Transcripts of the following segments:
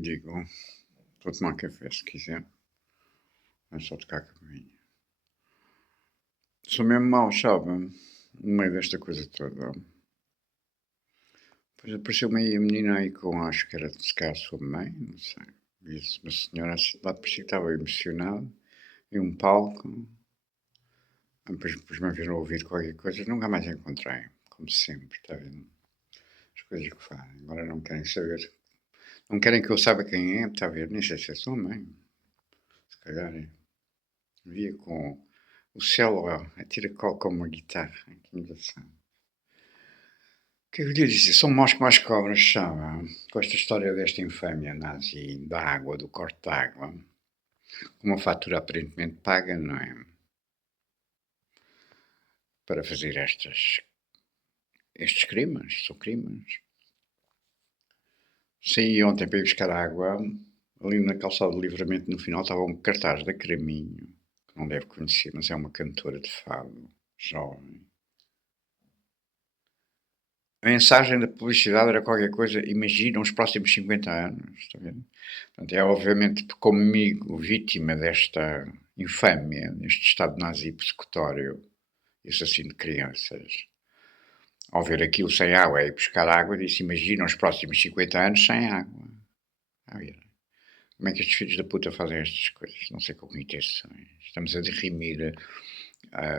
Digo, vou tomar café se quiser, é só tocar a campainha. Sou mesmo mau, sabe? No meio desta coisa toda. Depois apareceu-me aí a menina aí com, acho que era se calhar a sua mãe, não sei. Disse uma senhora assim, lá parecia que estava emocionada, em um palco. Depois me viram ouvir qualquer coisa, nunca mais a encontrei, como sempre, está vendo? As coisas que fazem. Agora não querem saber. Não querem que eu saiba quem é, está a ver? Nem sei se é sua mãe. Se calhar é. Via com o céu a tiracolo como uma guitarra. Que engraçado. O que eu lhe dizer? São maus como as cobras, sabe? Com esta história desta infâmia nazi, da água, do corte de água. Uma fatura aparentemente paga, não é? Para fazer estes crimes. São crimes. Saí ontem para ir buscar água. Ali na calçada de Livramento, no final, estava um cartaz da Craminho, que não deve conhecer, mas é uma cantora de fado, jovem. A mensagem da publicidade era qualquer coisa, imagina os próximos 50 anos, está vendo? Portanto, é obviamente comigo vítima desta infâmia, deste estado nazi persecutório e assassino de crianças. Ao ver aquilo sem água e buscar água, disse, imagina os próximos 50 anos sem água. Ah, como é que estes filhos da puta fazem estas coisas? Não sei com que intenções. Estamos a derrimir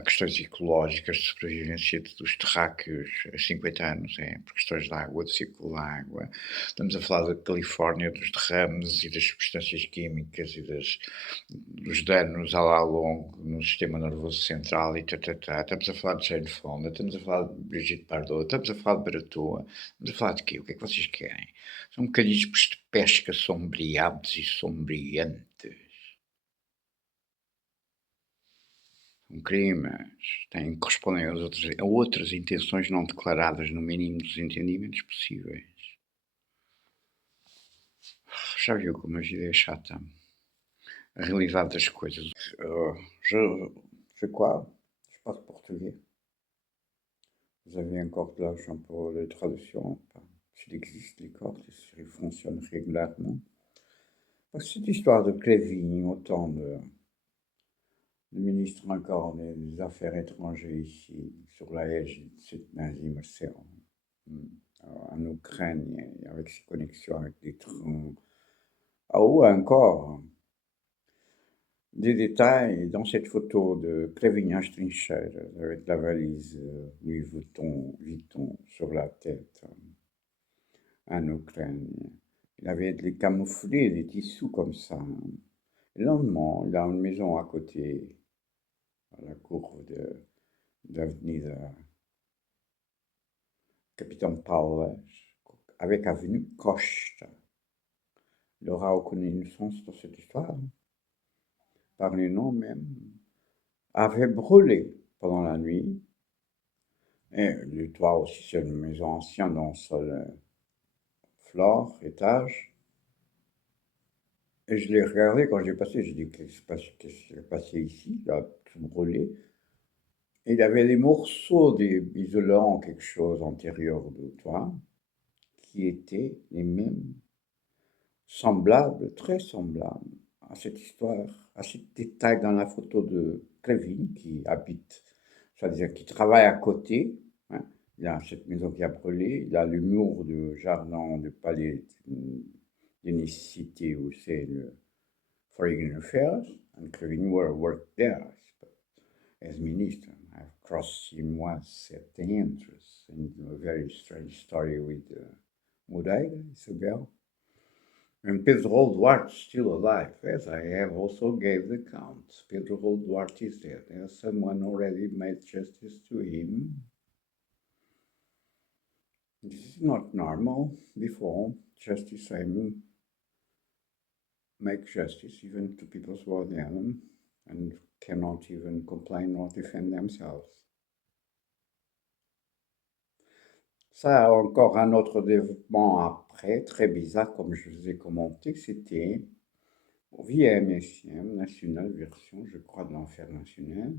questões ecológicas de sobrevivência dos terráqueos há 50 anos, por questões de água, de ciclo da água. Estamos a falar da Califórnia, dos derrames e das substâncias químicas e dos danos a lá longo no sistema nervoso central e tatatá. Estamos a falar de Jane Fonda, estamos a falar de Brigitte Bardot, estamos a falar de Baratoa, estamos a falar de quê? O que é que vocês querem? São mecanismos de pesca sombreados e sombriantes. São crimes, correspondem a outras intenções não declaradas no mínimo dos entendimentos possíveis. Já viu como a vida é chata? A realidade das coisas. Je crois, je parle portugais. Vous avez encore de l'argent pour les traductions? S'il existe les cartes, s'ils fonctionnent régulièrement. Parce que cette histoire de Clévin, autant de ministre encore des Affaires étrangères ici, sur la égide de cette nazie en Ukraine, avec ses connexions avec des trains. Ah, ou encore, des détails dans cette photo de Clévignan Strincher, avec la valise Louis Vuitton sur la tête, en Ukraine. Il avait les camouflés, des tissus comme ça. Et le lendemain, il a une maison à côté, à la cour d'avenue Capitaine Paulet, avec avenue Costa. Il aura aucune innocence dans cette histoire. Par les noms même, avait brûlé pendant la nuit. Et le toit aussi, c'est une maison ancienne dans le sol floor, étage. Et je l'ai regardé quand j'ai passé, j'ai dit qu'est-ce qui s'est passé ici, il a tout brûlé. Et il y avait des morceaux isolants, quelque chose antérieur de toit, qui étaient les mêmes, semblables, très semblables à cette histoire, à ce détail dans la photo de Clévin qui habite, c'est-à-dire qui travaille à côté. Hein. Il a cette maison qui a brûlé, il a le mur du jardin du palais de nécessité où c'est le Foreign Affairs, and Clévin worked there as minister. I've crossed him once at the entrance in a very strange story with Mudaiga, Isabel. And Pedro Duarte still alive, as I have also gave the count. Pedro Duarte is dead. Has someone already made justice to him? This is not normal. Before, justice, I mean, make justice even to people who are them and cannot even complain or defend themselves. Ça a encore un autre développement après, très bizarre, comme je vous ai commenté, c'était au VMSM, National Version, je crois, de l'Enfer National.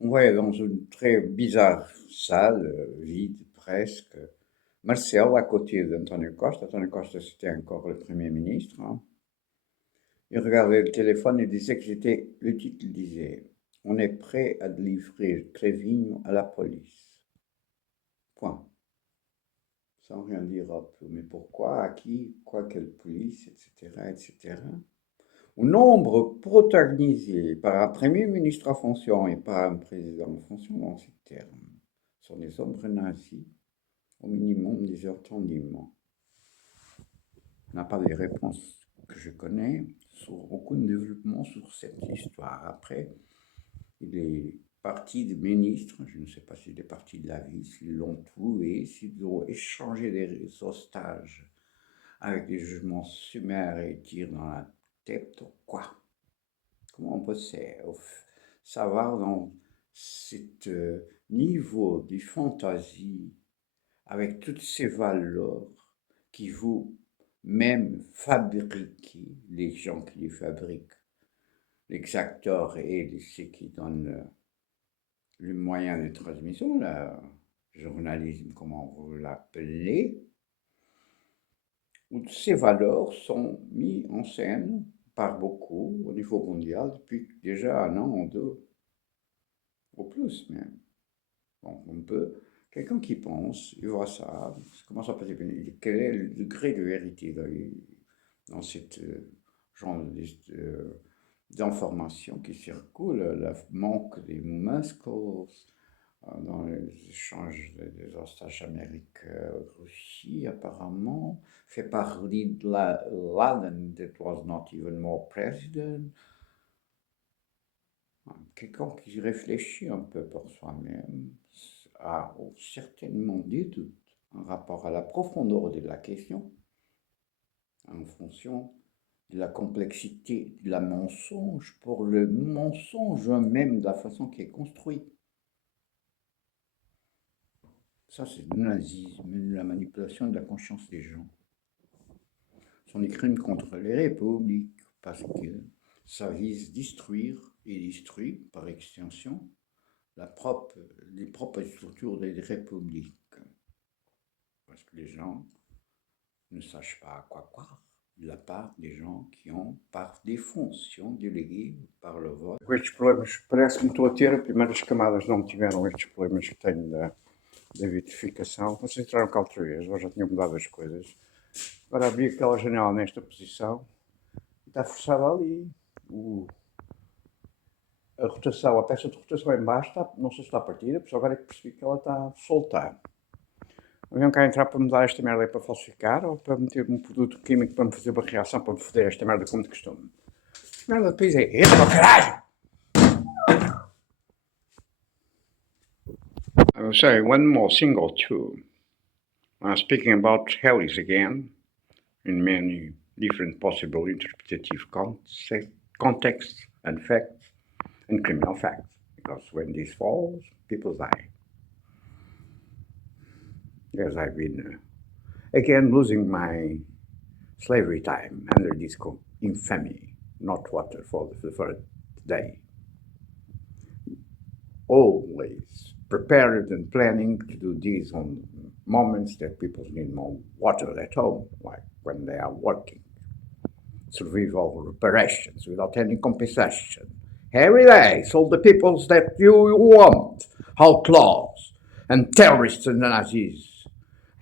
On voyait dans une très bizarre salle, vide presque, Marcel, à côté d'António Costa. António Costa, c'était encore le Premier ministre. Hein. Il regardait le téléphone et disait que c'était. Le titre disait on est prêt à livrer Clévigne à la police. Point. Sans rien dire un peu. Mais pourquoi, à qui, quoi, quelle police, etc., etc. Au nombre protagonisé par un Premier ministre en fonction et par un président en fonction dans ces termes sont des ombres nazis, au minimum des entendements. On n'a pas les réponses que je connais sur aucun développement sur cette histoire. Après, il est parti de ministre, je ne sais pas s'il est parti de la vie, s'ils l'ont tué, s'ils ont échangé des ostages avec des jugements sommaires et tirs dans la tête, ou quoi. Comment on peut savoir dans ce niveau de fantaisie, avec toutes ces valeurs qui vous même fabriquer les gens qui les fabriquent, les acteurs et ceux qui donnent le moyen de transmission, le journalisme, comment vous l'appelez, où ces valeurs sont mises en scène par beaucoup au niveau mondial depuis déjà un an ou deux, au plus même. Bon, on peut, quelqu'un qui pense, il voit ça, comment ça peut devenir, quel est le degré de vérité dans cette genre d'informations qui circulent, le manque des muscles dans les échanges des ostages Amérique-Russie, apparemment, fait par Laden, that was not even more president. Quelqu'un qui réfléchit un peu pour soi-même a certainement des doutes en rapport à la profondeur de la question, en fonction de la complexité de la mensonge, pour le mensonge même, de la façon qui est construit. Ça, c'est du nazisme, de la manipulation de la conscience des gens. Ce sont des crimes contre les républiques, parce que ça vise détruire et détruit, par extension, les propres structures des républiques. Parce que les gens ne sachent pas à quoi croire de la part des gens qui ont, par définition, délégué par le vote. Com estes problemas, parece-me que estou a ter, as primeiras camadas não tiveram estes problemas que tenho da vitrificação. Vocês entraram cá outra vez, ou já tinham mudado as coisas. Agora abri aquela janela nesta posição e está forçada ali. A rotação, a peça de rotação em baixo, não sei se está partida, porque agora é que percebi que ela está solta. Vêm cá entrar para mudar esta merda para falsificar ou para meter um produto químico para me fazer uma reação para me foder esta merda como de costume? Merda de país é esse, meu caralho! I will say one more thing or two. Speaking about Hellis again, in many different possible interpretative contexts and facts, and criminal facts, because when this falls, people die. Yes, I've been again losing my slavery time under this infamy, not water for the first day. Always prepared and planning to do this on moments that people need more water at home, like when they are working. Survival reparations without any compensation. Every day, so the peoples that you want, outlaws and terrorists and Nazis,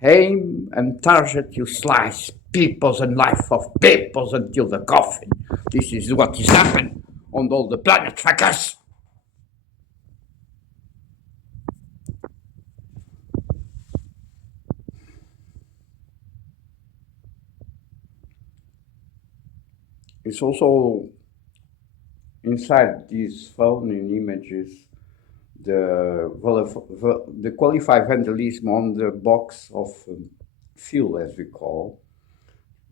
aim and target you slice peoples and life of peoples until the coffin. This is what is happened on all the planet, fuckers. It's also inside these phone and images the qualified vandalism on the box of fuel, as we call,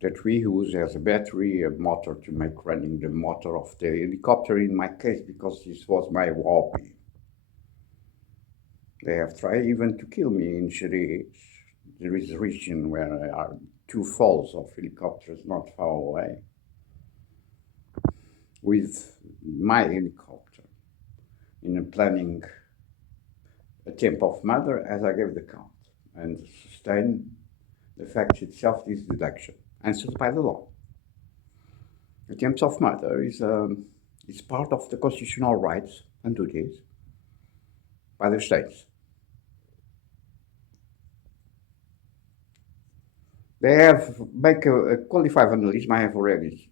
that we use as a battery, a motor to make running the motor of the helicopter in my case, because this was my hobby. They have tried even to kill me in Shiraz. There is a region where there are two falls of helicopters not far away. With my helicopter in a planning attempt of murder, as I gave the count, and sustained The fact itself is deduction, answered by the law. Attempts of murder is part of the constitutional rights and duties by the states. They have make a qualified vandalism. I have already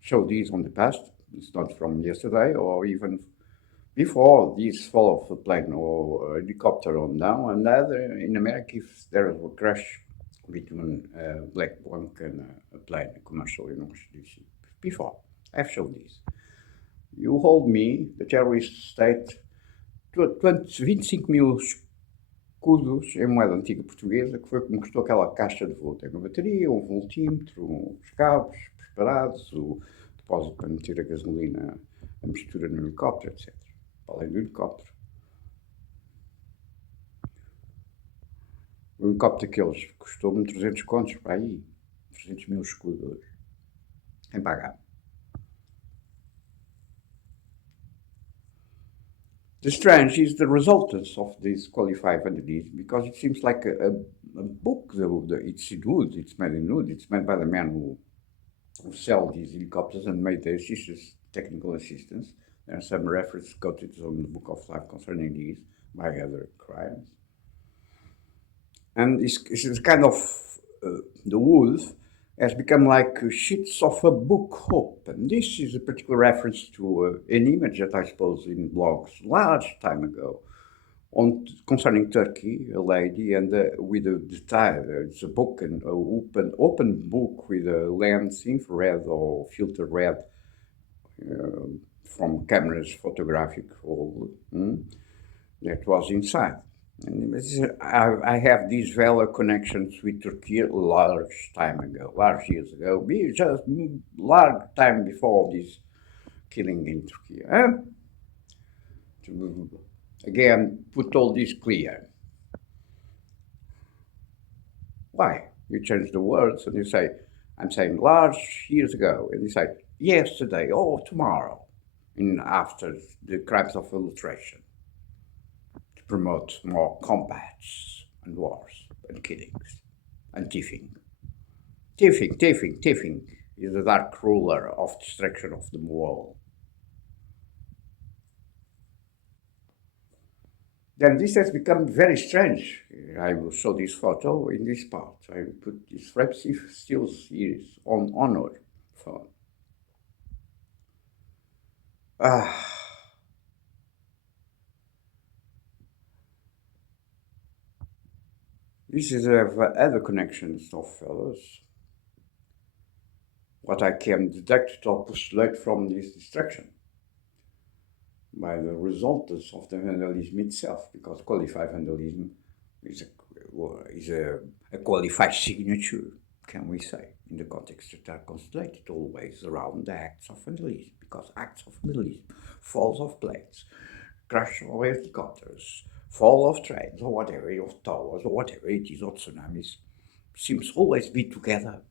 showed these on the past. It's not from yesterday or even before this fall of a plane or a helicopter on down. And other in America, if there was a crash between a black bank and a plane, a commercial in Washington DC. Before, I've shown this. You hold me, the terrorist state, 25 mil escudos em moeda antiga portuguesa, que foi o que me custou aquela caixa de voo. Tem uma bateria, um voltímetro, uns cabos preparados, o depósito para meter a gasolina, a mistura no helicóptero, etc. Além do helicóptero. O helicóptero daqueles custou-me 300 contos para aí. 300 mil escudos. Sem pagar. The strange is the resultants of this qualified vandalism, because it seems like a book. It's in wood, it's made in wood, it's made by the man who sell these helicopters and made the assistance, technical assistance. There are some references quoted on the Book of Life concerning these by other crimes. And it's kind of the wood has become like sheets of a book open. This is a particular reference to an image that I suppose in blogs large time ago concerning Turkey, a lady, and with the tile. It's a book, an open book with a lens, infrared or filtered red from cameras, photographic, that was inside. And I have these valid connections with Turkey large years ago, just large time before this killing in Turkey. To, again, put all this clear. Why? You change the words and you say, I'm saying large years ago, and you say yesterday or tomorrow, and after the crimes of illustration. Promote more combats and wars and killings and thieving. Thieving is the dark ruler of destruction of the world. Then this has become very strange. I will show this photo in this part. I will put this still series on our phone. This is other connections of fellows. What I can deduct or postulate from this destruction by the results of the vandalism itself, because qualified vandalism is a qualified signature, can we say, in the context that are constellated always around the acts of vandalism, because acts of vandalism, falls of planes, crash of helicopters, fall of trains or whatever, of towers or whatever it is, or tsunamis, seems always be together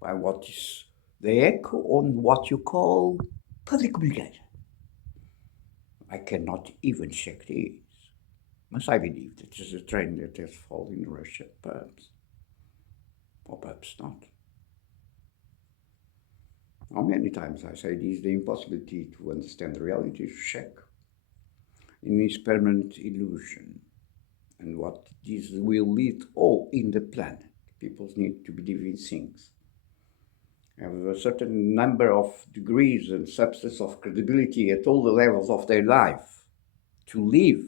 by what is the echo on what you call public communication. I cannot even check these. Must I believe that there's a train that has fallen in Russia? Perhaps. Or perhaps not. How many times I say this, the impossibility to understand the reality to check in this permanent illusion, and what this will lead all in the planet. People need to believe in things. Have a certain number of degrees and substance of credibility at all the levels of their life to live,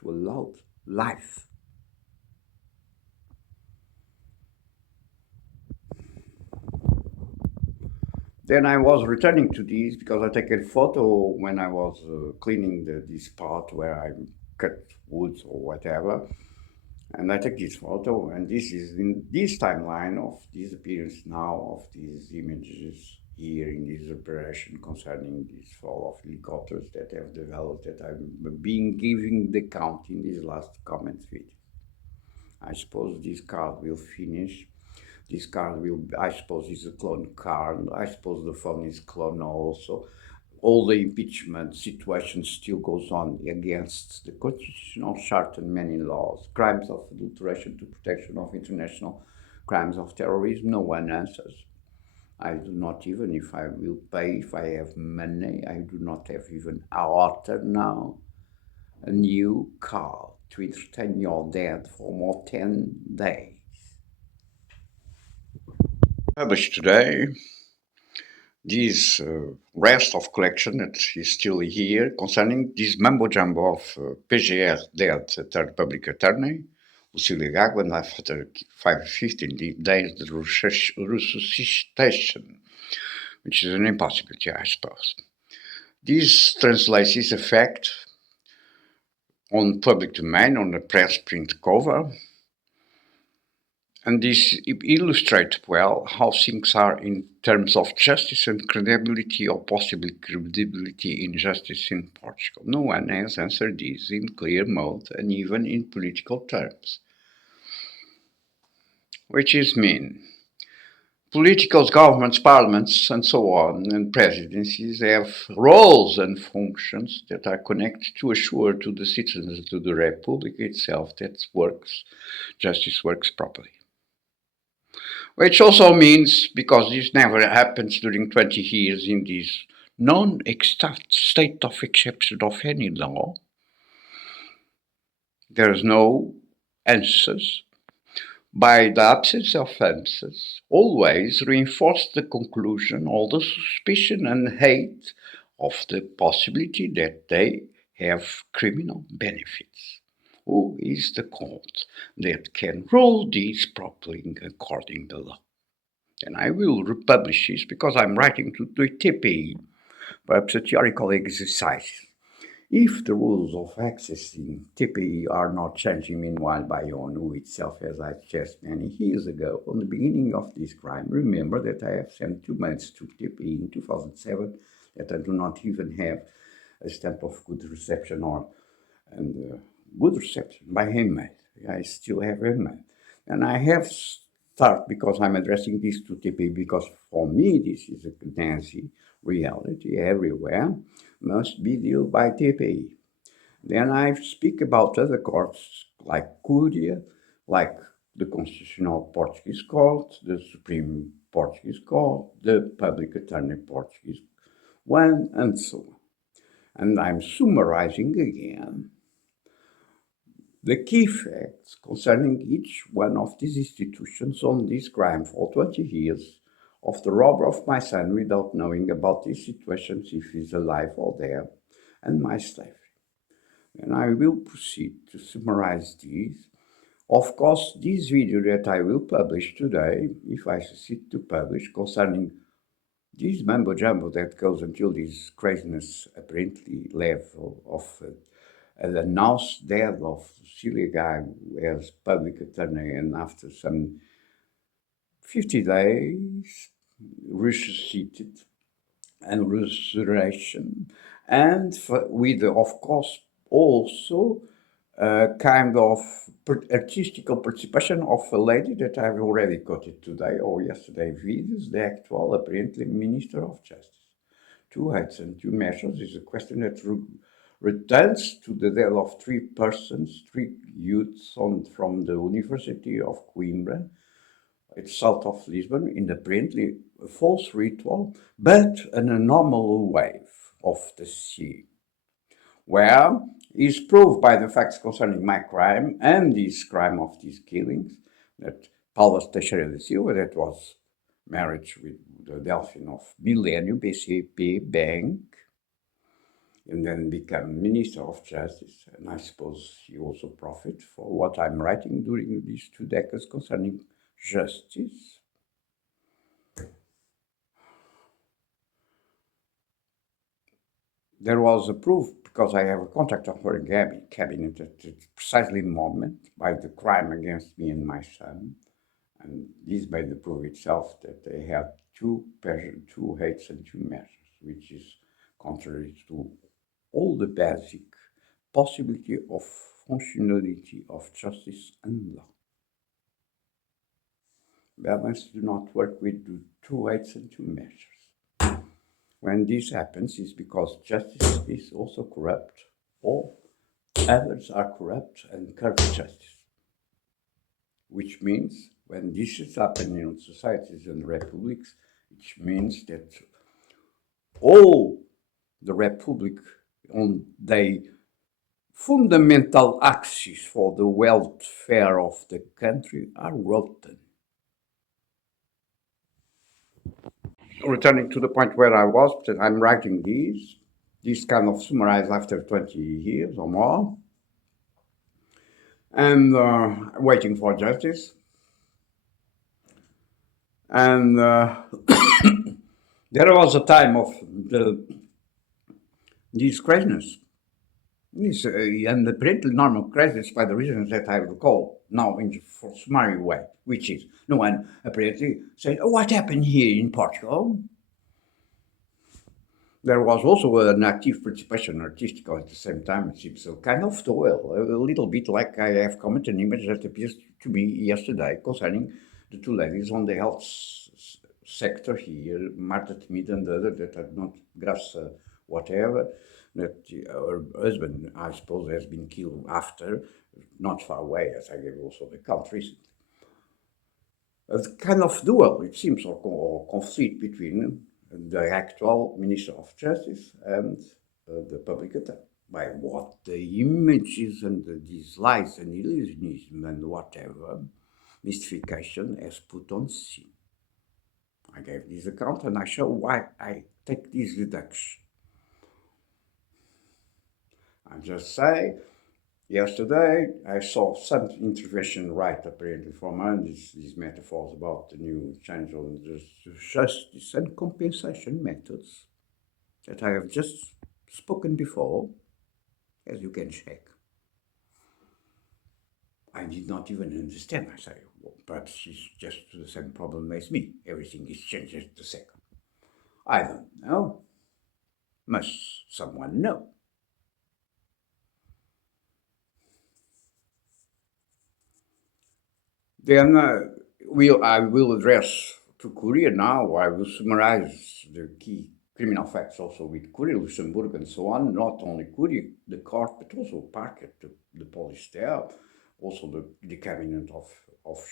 to allow life. Then I was returning to these because I take a photo when I was cleaning this part where I cut woods or whatever. And I take this photo, and this is in this timeline of this appearance now of these images here in this operation concerning this fall of helicopters that have developed, that I've been giving the count in this last comment video. I suppose this card will finish. This card will, I suppose, is a clone card. I suppose the phone is clone also. all the impeachment situation still goes on against the constitutional charter and many laws, crimes of adulteration to protection of international crimes of terrorism, no one answers. I do not even, if I will pay, if I have money, I do not have even a water now, a new car to entertain your dad for more 10 days. Published today, this rest of collection that is still here concerning this mumbo jumbo of PGR dead third public attorney, Lucília Gago, and after 15 days the resuscitation, which is an impossibility, I suppose. This translates this effect on public domain, on the press print cover, and this illustrates well how things are in terms of justice and credibility, or possibly credibility in justice in Portugal. No one has answered this in clear mode and even in political terms. Which is mean. Politicals, governments, parliaments, and so on, and presidencies have roles and functions that are connected to assure to the citizens, to the Republic itself, that justice works properly. Which also means, because this never happens during 20 years in this non-state of exception of any law, there's no answers. By the absence of answers, always reinforce the conclusion or the suspicion and hate of the possibility that they have criminal benefits. Who is the court that can rule this properly according to law? And I will republish this because I'm writing to the TPI, perhaps a theoretical exercise. If the rules of accessing TPI are not changing meanwhile by ONU itself, as I stressed many years ago, on the beginning of this crime, remember that I have sent 2 mails to TPI in 2007 that I do not even have a stamp of good reception good reception by email. I still have email. And I have start because I'm addressing this to TPI because for me this is a Nazi reality everywhere, must be dealt by TPI. Then I speak about other courts like Curia, like the Constitutional Portuguese Court, the Supreme Portuguese Court, the Public Attorney Portuguese one, and so on. And I'm summarizing again the key facts concerning each one of these institutions on this crime for 20 years of the robber of my son without knowing about these situations, if he's alive or dead, and my slavery. And I will proceed to summarize these. Of course, this video that I will publish today, if I succeed to publish, concerning this mumbo jumbo that goes until this craziness apparently level of an announced death of Lucília Gago as public attorney, and after some 50 days resuscitated and resurrection, and with, of course, also kind of artistical participation of a lady that I've already quoted today or yesterday videos, the actual, apparently, Minister of Justice. 2 heights and 2 measures is a question that returns to the death of 3 persons, 3 youths from the University of Coimbra. It's south of Lisbon, in apparently a false ritual, but an anomalous wave of the sea, where is proved by the facts concerning my crime and this crime of these killings, that Paulo Teixeira da Silva, that was married with the Delphine of Millennium BCP Bank, and then become Minister of Justice, and I suppose he also profit for what I'm writing during these 2 decades concerning justice. There was a proof, because I have a contact of her cabinet at the precisely moment by the crime against me and my son, and this made the proof itself that they had 2 hates and 2 measures, which is contrary to all the basic possibility of functionality of justice and law. Balance do not work with 2 hates and 2 measures. when this happens, it's because justice is also corrupt, or others are corrupt and curb justice. Which means when this is happening in societies and republics, which means that all the republic on the fundamental axis for the welfare of the country are rotten. Returning to the point where I was, that I'm writing these kind of summarized after 20 years or more, and waiting for justice. And there was a time of this craziness, and apparently normal crisis by the reasons that I recall now in the summary way, which is no one apparently said, "Oh, what happened here in Portugal?" There was also an active participation artistical at the same time. It seems so kind of dual, a little bit like I have commented an image that appears to me yesterday concerning the two ladies on the health sector here, Marta Temido and the other that had not Graça whatever, that her husband, I suppose, has been killed after, not far away, as I gave also the count recently. A kind of duel, it seems, or conflict between the actual Minister of Justice and the public attorney. By what the images and these lies and illusionism and whatever mystification has put on scene. I gave this account and I show why I take this deduction. I just say, yesterday I saw some intervention right apparently from these metaphors about the new change on the justice and compensation methods that I have just spoken before, as you can check. I did not even understand. I say, well, perhaps it's just the same problem as me. Everything is changed at the second. I don't know. Must someone know? Then I will address to Korea now. I will summarize the key criminal facts also with Korea, Luxembourg, and so on. Not only Korea, the court, but also Parquet, the police there, also the cabinet of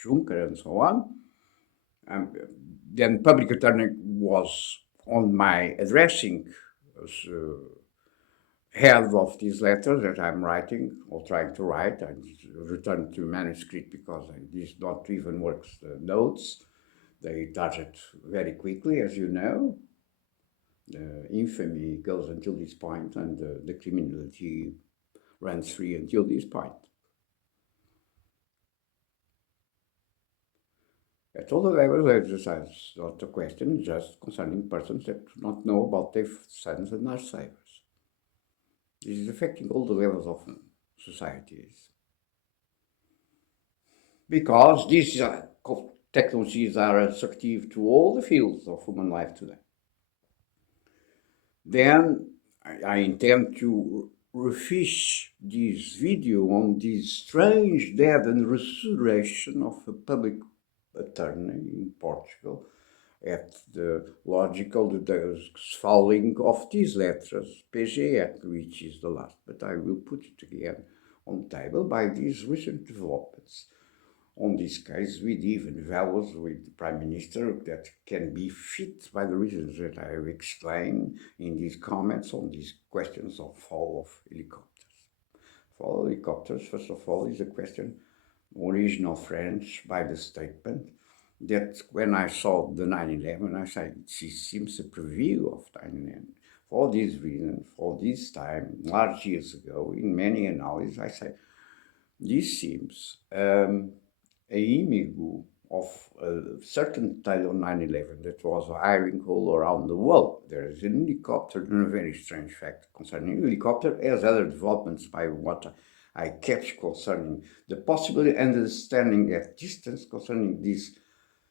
Juncker, and so on. Then public attorney was on my addressing head of these letters that I'm writing or trying to write. I return to manuscript because this not even works the notes. They touch it very quickly, as you know. The infamy goes until this point, and the criminality runs free until this point. At all the levels, the exercise not a question just concerning persons that do not know about their sons and their savers. This is affecting all the levels of societies. Because these technologies are attractive to all the fields of human life today. Then I intend to refish this video on this strange death and resurrection of a public attorney in Portugal at the logical the falling of these letters, PGE, which is the last. But I will put it again on the table by these recent developments. On this case, with even values with the Prime Minister that can be fit by the reasons that I have explained in these comments on these questions of fall of helicopters. Fall of helicopters, first of all, is a question original French by the statement that when I saw the 9/11, I said, this seems a preview of 9/11. For this reason, for this time, large years ago, in many analyses, I said, this seems a image of a certain tale on 9/11 that was hiring all around the world. There is an helicopter, and a very strange fact concerning helicopter, as other developments by what I catch concerning the possibility and understanding at distance concerning this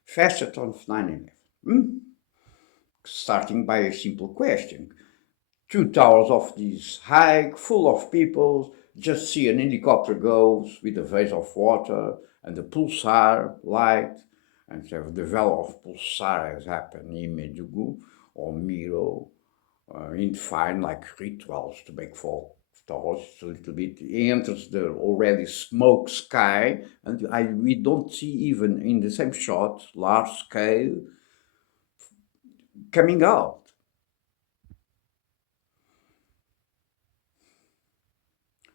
facet of 9/11. Starting by a simple question. Two towers of this height, full of people, just see an helicopter goes with a vase of water and the pulsar light, and so the value of pulsar has happened in Medugu or Miro in fine, like rituals to make for stars a little bit. He enters the already smoke sky, and we don't see even in the same shot large scale coming out.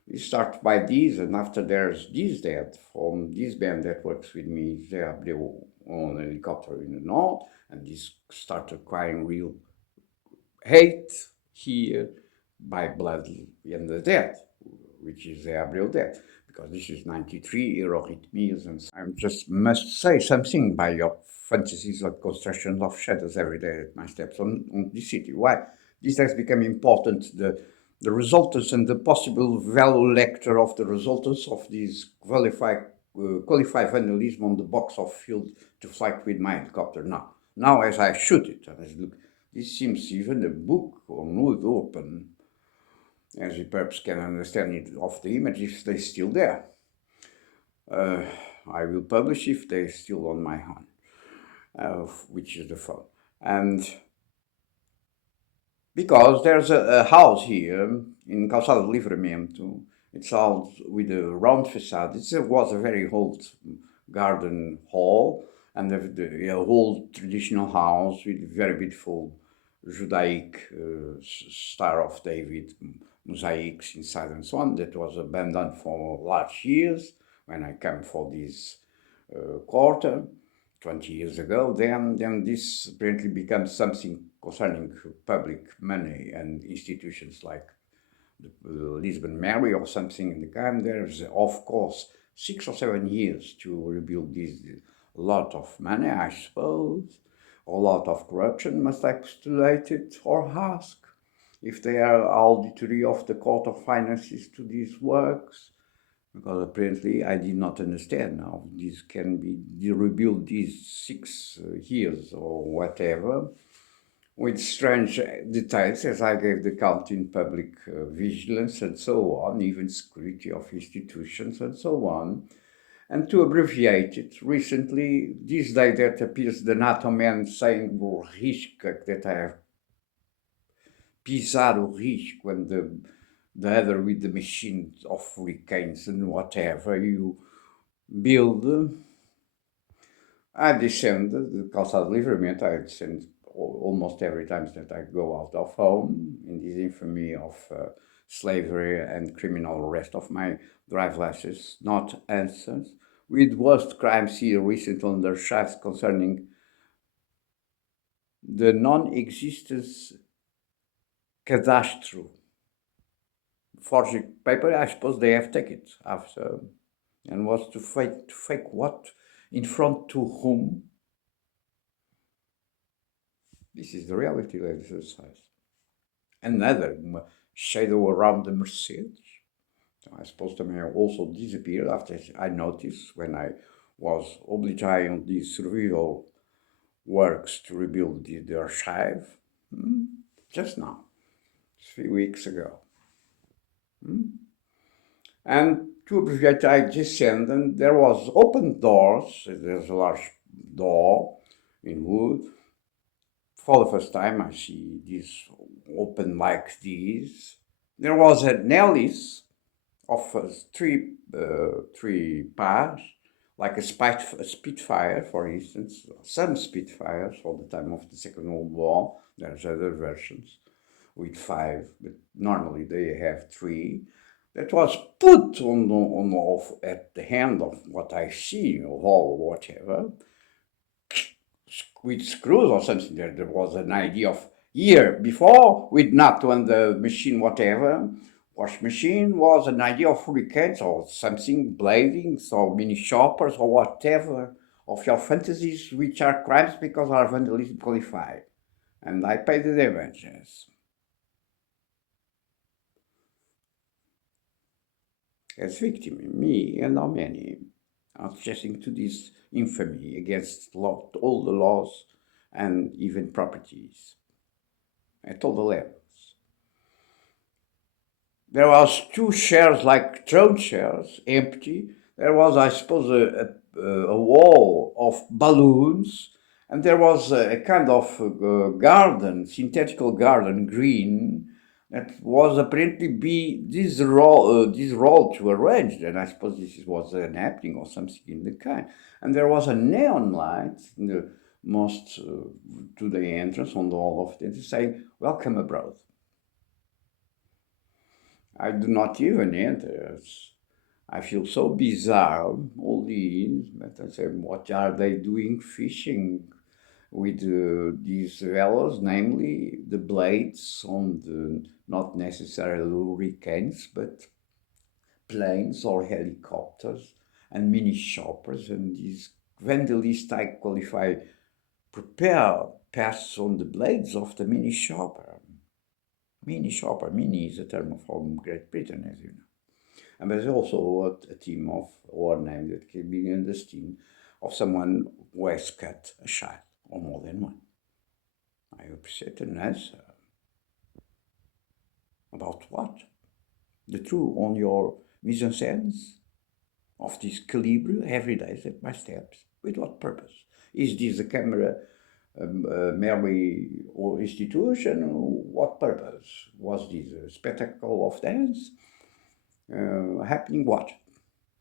We start by this, and after there's this that from this band that works with me, they are on a helicopter in the north, and this started acquiring real hate here by blood and the death, which is the Abril death, because this is 93 Eurorhythmias, and I just must say something by your fantasies of construction of shadows every day at my steps on this city. Why? This has become important, the resultants and the possible value lecture of the resultants of this qualified vandalism on the box of field to flight with my helicopter now. Now as I shoot it, and I look, this seems even a book on wood open, as you perhaps can understand it of the image if they're still there. I will publish if they're still on my hand, which is the phone. And because there's a house here in Calçada de Livramento, it's all with a round facade. It was a very old garden hall, and a old traditional house with very beautiful Judaic Star of David mosaics inside and so on, that was abandoned for large years when I came for this quarter 20 years ago. Then this apparently becomes something concerning public money and institutions like the Lisbon Mary or something in the kind. There's of course 6 or 7 years to rebuild this. A lot of money, I suppose, a lot of corruption, must I postulate it or ask if they are auditory of the Court of Finances to these works, because apparently I did not understand how this can be rebuilt these 6 years or whatever, with strange details, as I gave the count in public vigilance and so on, even security of institutions and so on. And to abbreviate it, recently, this day that appears the NATO man saying o risco, that I have pisar o risco, and the other with the machines of hurricanes and whatever you build. I descend the Calçada de Livramento, I descend almost every time that I go out of home in this infamy of slavery and criminal arrest of my drive license, not answers, with worst crimes here recently on their charts concerning the non-existence cadastro. Forged paper, I suppose they have taken it after, and was to fake what? In front to whom? This is the reality, ladies and gentlemen. Another shadow around the Mercedes. I suppose they may have also disappeared after I noticed when I was obliged on these survival works to rebuild the archive just now, 3 weeks ago. And to abbreviate, I descended, and there was open doors. There's a large door in wood. For the first time, I see this open like this. There was an hélice of 3 pairs, like a Spitfire, for instance. Some Spitfires for the time of the Second World War. There's other versions with 5, but normally they have 3. That was put at the hand of what I see, a wall or whatever, with screws or something. There was an idea of year before with nut on the machine, whatever. Wash machine was an idea of hurricanes or something, bladings or mini shoppers or whatever of your fantasies, which are crimes because are vandalism qualified. And I pay the damages. As victim, me and how many are suggesting to this infamy against all the laws and even properties at all the levels. There was 2 chairs like throne chairs, empty. There was, I suppose, a wall of balloons, And there was a kind of garden, synthetical garden, green, that was apparently be this role to arrange. And I suppose this was an happening or something in the kind. And there was a neon light in the most to the entrance on the hall of it, saying, "Welcome abroad." I do not even enter. I feel so bizarre all these, but I say, what are they doing fishing with these fellows, namely the blades on the not necessarily hurricanes, but planes or helicopters and mini choppers, and these vandalists I qualify prepare pass on the blades of the mini chopper. Mini chopper, mini is a term from Great Britain, as you know. And there's also a team of, or a name that can be in this team, of someone who has cut a child, or more than one. I appreciate an answer. About what? The truth on your mise en scène of this calibre every day at my steps. With what purpose? Is this a camera merely or institution? What purpose? Was this a spectacle of dance? Happening what?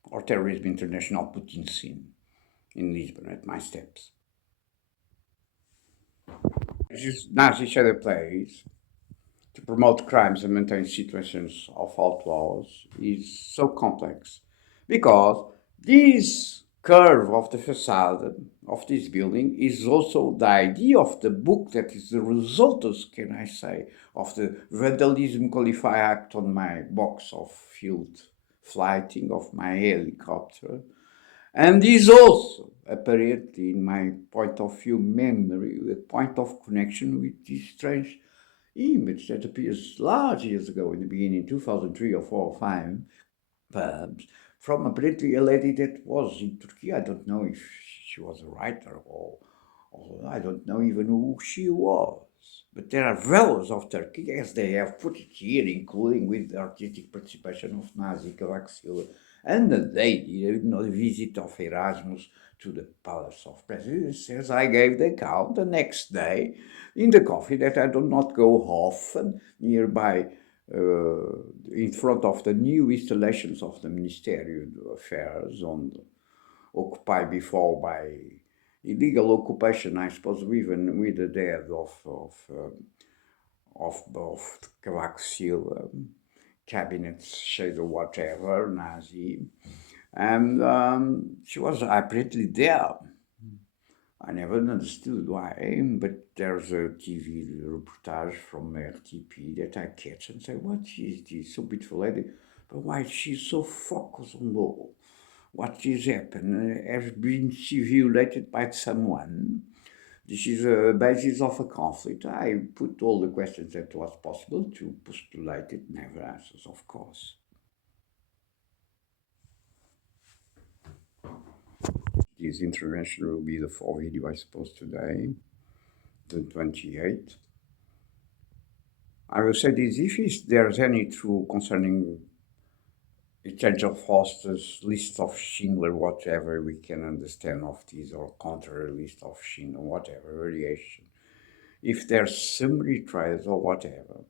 Or terrorism international put in scene in Lisbon at my steps? Nazi shadow plays to promote crimes and maintain situations of outlaws is so complex because this curve of the facade of this building is also the idea of the book that is the result, can I say, of the vandalism qualify act on my box of field flighting of my helicopter. And is also apparently, in my point of view, memory, a point of connection with this strange image that appears large years ago in the beginning, 2003 or 4 or 5, perhaps, from apparently a lady that was in Turkey. I don't know if she was a writer or I don't know even who she was. But there are values of Turkey, as they have put it here, including with the artistic participation of Nazi Kavaxil and the lady, the visit of Erasmus to the Palace of Presidents. As I gave the account the next day in the coffee that I do not go often nearby in front of the new installations of the Ministerial Affairs occupied before by illegal occupation, I suppose, even with the death of Kavaxil, cabinets, shade or whatever, Nazi. And she was apparently there. I never understood why, but there's a TV reportage from RTP that I catch and say, what is this so beautiful lady? But why she's so focused on law? What is happened? Has been she violated by someone? This is a basis of a conflict. I put all the questions that was possible to postulate it, never answers, of course. This intervention will be the full video, I suppose, today, the 28th. I will say this, if there's any truth concerning the change of hostess, list of Schindler, whatever we can understand of this, or contrary list of Schindler, whatever variation. If there's summary trials or whatever,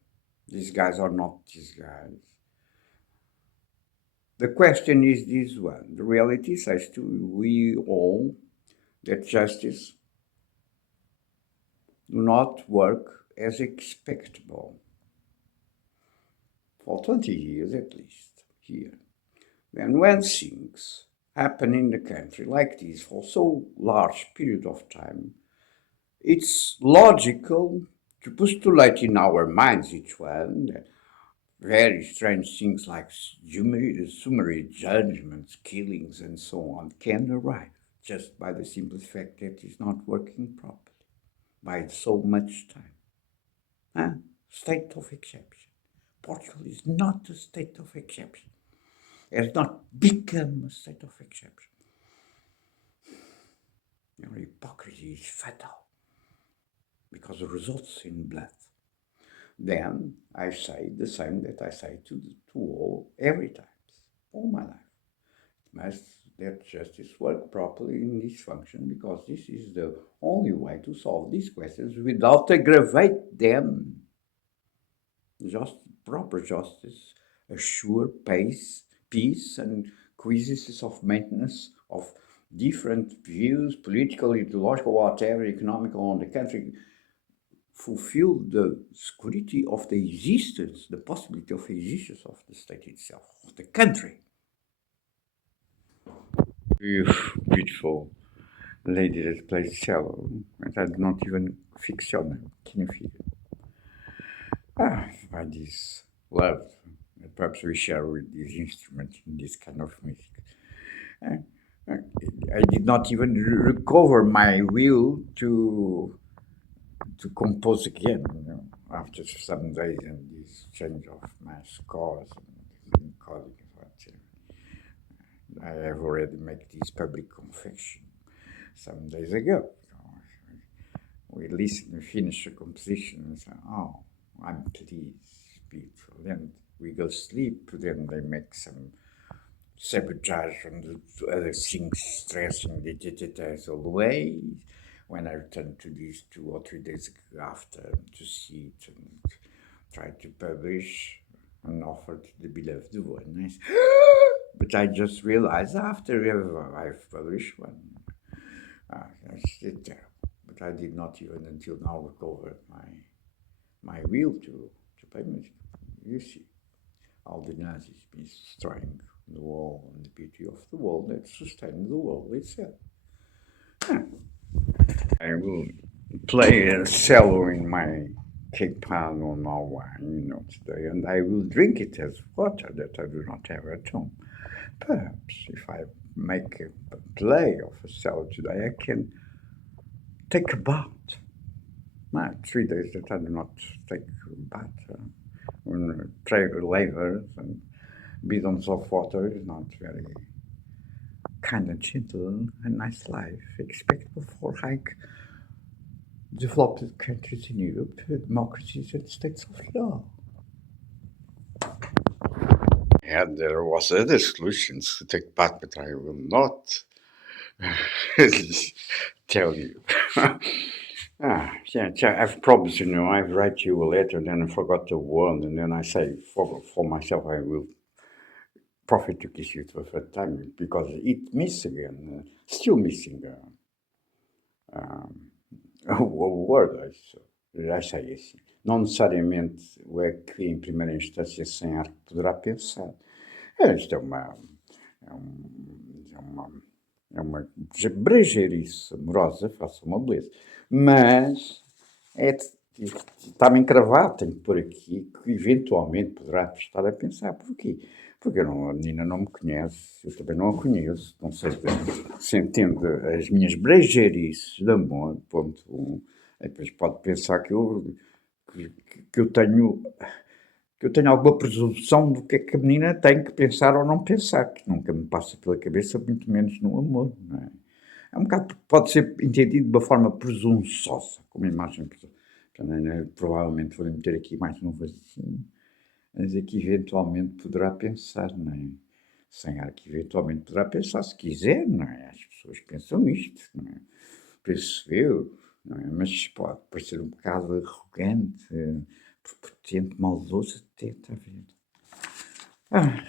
these guys are not these guys. The question is this one. The reality says to we all that justice do not work as expectable. For 20 years at least, here. And when things happen in the country like this for so large period of time, it's logical to postulate in our minds each one that very strange things like summary judgments, killings, and so on can arise just by the simple fact that it's not working properly by so much time. State of exception. Portugal is not a state of exception. It has not become a state of exception. Your hypocrisy is fatal because it results in blood. Then I say the same that I say to all every time, all my life. let justice work properly in this function, because this is the only way to solve these questions without aggravate them. Just proper justice assure peace and coexistence of maintenance of different views, political, ideological, whatever, economical on the country, fulfill the security of the existence, the possibility of existence of the state itself, of the country. Beautiful lady that plays cello, and I do not even fix your name. Can you feel it? By this love that perhaps we share with this instrument in this kind of music. Uh, uh, I did not even recover my will to compose again, after some days and this change of my scores and encoding. I have already made this public confession some days ago. We listen, we finish a composition and say, oh, I'm pleased, beautiful. Then we go sleep, then they make some sabotage from the other things, stressing the as always. When I return to this 2 or 3 days after to see it and try to publish an offer to the beloved one, but I just realized after I've published one, that's it. But I did not even until now recover my will to play music. You see, all the Nazis been destroying the wall and the beauty of the wall that sustained the wall itself. I will play a cello in my cake pan on our wine, today, and I will drink it as water that I do not have at home. Perhaps if I make a play of a cello today, I can take a bath. 3 days that I do not take a bath. When lavers and bidons of water is not very kind and gentle and nice life expected for like developed countries in Europe, democracies and states of law. Yeah, there was other solutions to take part, but I will not tell you. Yeah, I've promised, I write you a letter, then I forgot the word, and then I say for myself, I will profit to kiss you for a time because it miss again, still missing a word, achei assim. Não necessariamente o é que em primeira instância sem arte poderá pensar. Isto é, um, é uma, é uma brejeirice amorosa, faça uma beleza. Mas está-me encravado, tenho que pôr aqui, que eventualmente poderá estar a pensar. Porquê? Porque a menina não me conhece, eu também não a conheço, não sei se entende as minhas brejeirices de amor, ponto 1. Depois pode pensar que eu tenho alguma presunção do que é que a menina tem que pensar ou não pensar, que nunca me passa pela cabeça, muito menos no amor, não é? É um bocado, pode ser entendido de uma forma presunçosa, como imagem. Provavelmente vou meter aqui mais um vasinho, a dizer que eventualmente poderá pensar, não é? Sonhar que eventualmente poderá pensar, se quiser, não é? As pessoas pensam isto, não é? Percebeu, não é? Mas pode parecer um bocado arrogante, prepotente, maldoso, até, está a ver?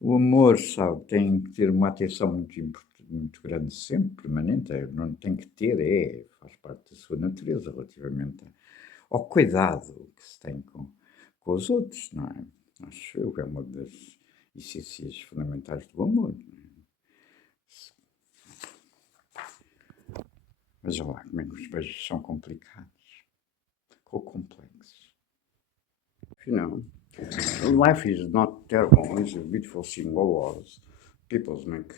O amor, sabe, tem que ter uma atenção muito grande sempre, permanente, não tem que ter, faz parte da sua natureza relativamente ao cuidado que se tem com os outros, não é? Acho eu que é uma das essências fundamentais do amor. Veja lá como é que os beijos são complicados, ou complexos. Afinal, life is not terrible. It's a beautiful thing always. People make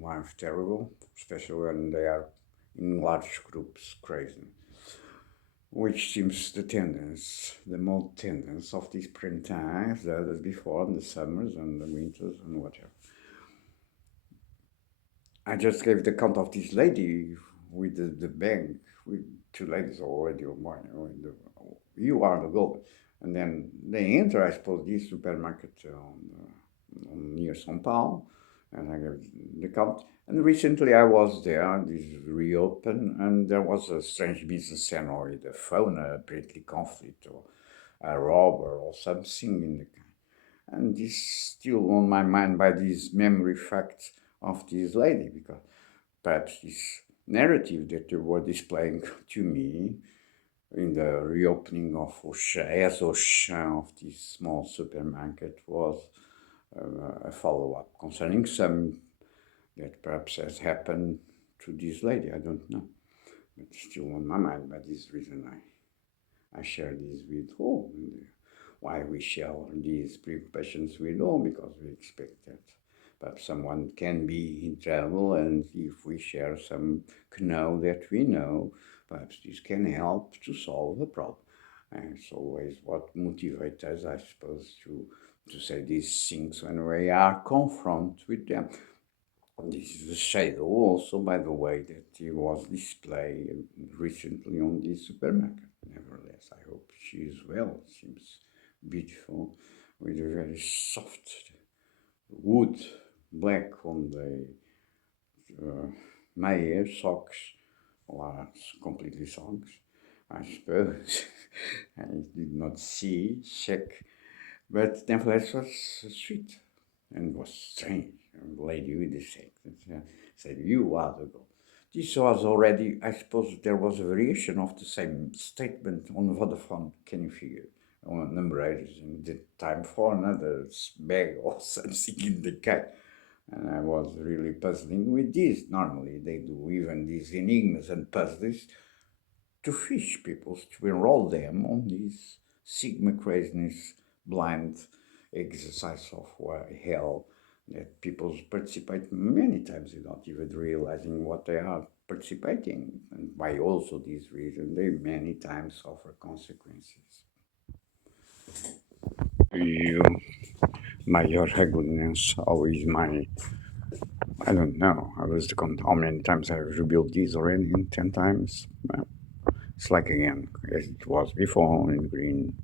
life terrible, especially when they are in large groups, crazy. Which seems the more tendency of these springtimes, the others before, and the summers and the winters and whatever. I just gave the count of this lady with the bag, with 2 ladies already or more. You are the goal. And then they enter, I suppose, this supermarket near São Paulo, And I gave the count. And recently I was there, this reopened, and there was a strange business center with a phone, apparently conflict or a robber or something in the. And this still on my mind by these memory facts of this lady, because perhaps this narrative that they were displaying to me in the reopening of Auchan, of this small supermarket, was a follow-up concerning some that perhaps has happened to this lady. I don't know. But still on my mind. By this reason, I share this with all. Why we share these preoccupations with all? Because we expect that perhaps someone can be in trouble, and if we share some know that we know, perhaps this can help to solve the problem. And it's always what motivates us, I suppose, to say these things when we are confronted with them. This is a shadow also, by the way, that he was displayed recently on this supermarket. Nevertheless, I hope she is well. Seems beautiful, with a very soft wood black on the Meyer socks, or completely socks, I suppose. I did not check, but nevertheless was sweet and was strange. A lady with the sack said, "You are the girl." This was already, I suppose, there was a variation of the same statement on Vodafone. Can you figure? On number 8 in the time for another bag or something in the cat. And I was really puzzling with this. Normally, they do even these enigmas and puzzles to fish people, to enroll them on this Sigma craziness blind exercise of hell that people participate many times without even realizing what they are participating. And by also this reason, they many times suffer consequences. You, my your goodness, always my, I don't know, I was the how many times I've rebuilt these already, 10 times. It's like again, as it was before in green,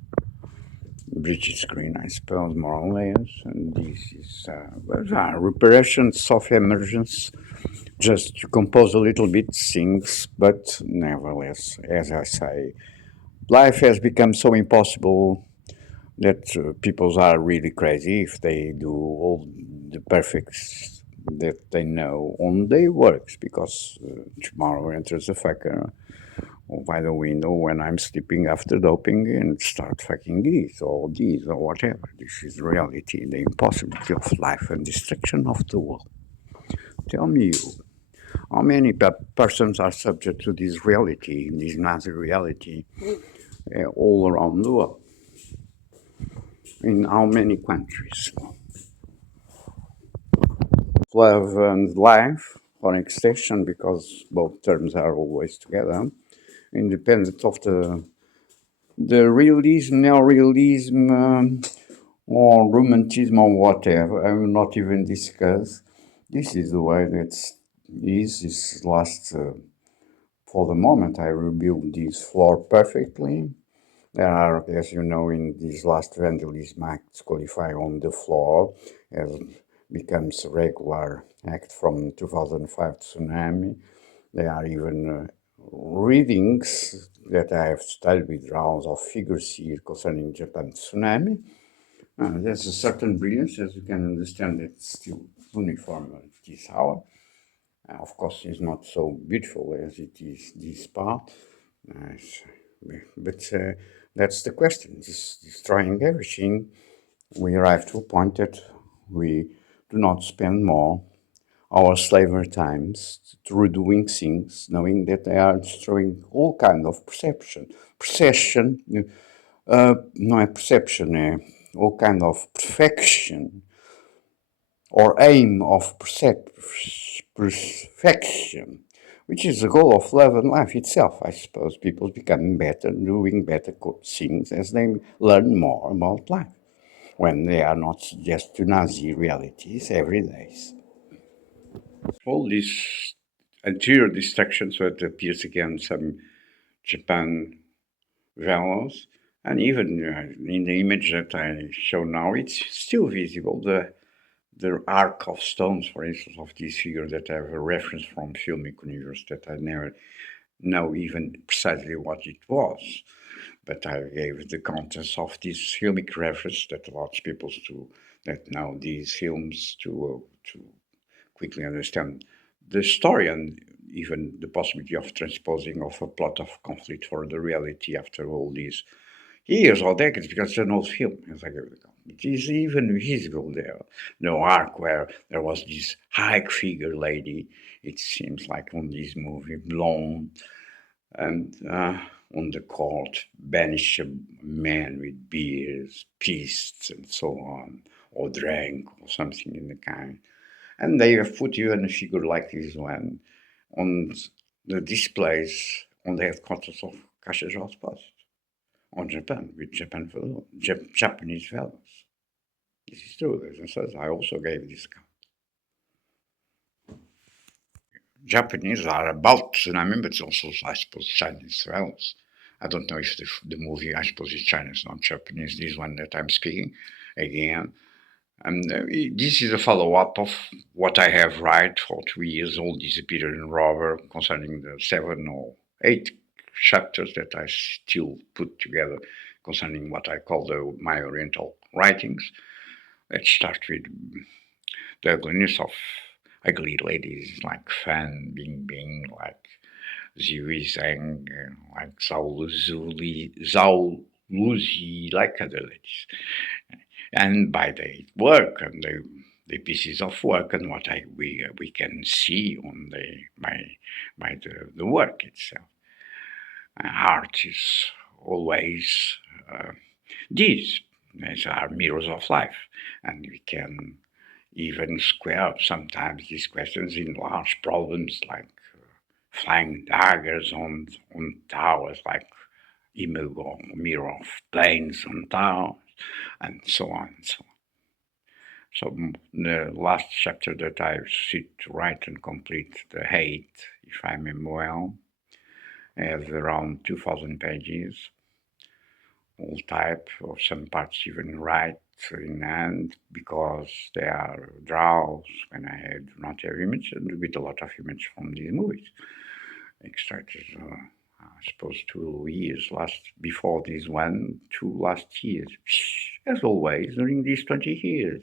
bridge screen, I suppose, more or less. And this is reparations of emergence, just to compose a little bit things, but nevertheless, as I say, life has become so impossible that people are really crazy if they do all the perfects that they know on their works, because tomorrow enters a fucker or by the window when I'm sleeping after doping and start fucking this or whatever. This is reality, the impossibility of life and destruction of the world. Tell me you, how many persons are subject to this reality, this Nazi reality, all around the world? In how many countries? Love and life, or extinction, because both terms are always together, independent of the realism, neorealism, or romanticism, or whatever. I will not even discuss. This is the way that is last. For the moment, I rebuild this floor perfectly. There are, as you know, in these last vandalism acts qualify on the floor, as becomes a regular act from 2005 tsunami. There are even readings that I have studied with rounds of figures here concerning Japan tsunami. There's a certain brilliance, as you can understand, it's still uniform at this hour. Of course, it's not so beautiful as it is this part, but that's the question. Destroying everything, we arrive to a point that we do not spend more our slavery times to redoing things, knowing that they are destroying all kind of perception, not perception, all kind of perfection or aim of perfection, which is the goal of love and life itself, I suppose. People become better, doing better things as they learn more about life, when they are not just to Nazi realities every day. All these anterior distractions, so it appears again some Japan values, and even in the image that I show now, it's still visible. the arc of stones, for instance, of these figures that have a reference from filmic universe that I never know even precisely what it was. But I gave the contents of this filmic reference that allows people to that know these films to quickly understand the story and even the possibility of transposing of a plot of conflict for the reality after all these years or decades, because it's an old film, as I go. It is even visible there. The arc where there was this high figure lady, it seems like on this movie, blonde, and on the court, banish a man with beers, feasts, and so on, or drank, or something in the kind. And they have put even a figure like this one on the displays on the headquarters of Caixa de Post on Japan, with Japanese values. This is true. As I said, I also gave this account. Japanese are about tsunami, but also, I suppose, Chinese values. I don't know if the movie, I suppose, is Chinese, not Japanese, this one that I'm speaking again. And this is a follow-up of what I have read for 2 years old, Disappearing Robber, concerning the 7 or 8 chapters that I still put together concerning what I call my Oriental writings. Let's start with the ugliness of ugly ladies like Fan Bingbing, like Ziwi Zhang, like Zhao Luzi, like other ladies. And by the work and the pieces of work and what we can see on by the work itself. Art is always these. These are mirrors of life, and we can even square up sometimes these questions in large problems like flying daggers on towers, like image or mirror of planes on towers, and so on and so on. So the last chapter that I sit to write and complete, the hate, if I remember well, has around 2,000 pages, all type, or some parts even write in hand because they are draws when I do not have image, and with a lot of image from these movies. Extracted, I suppose 2 years last before this one, 2 last years. As always, during these 20 years,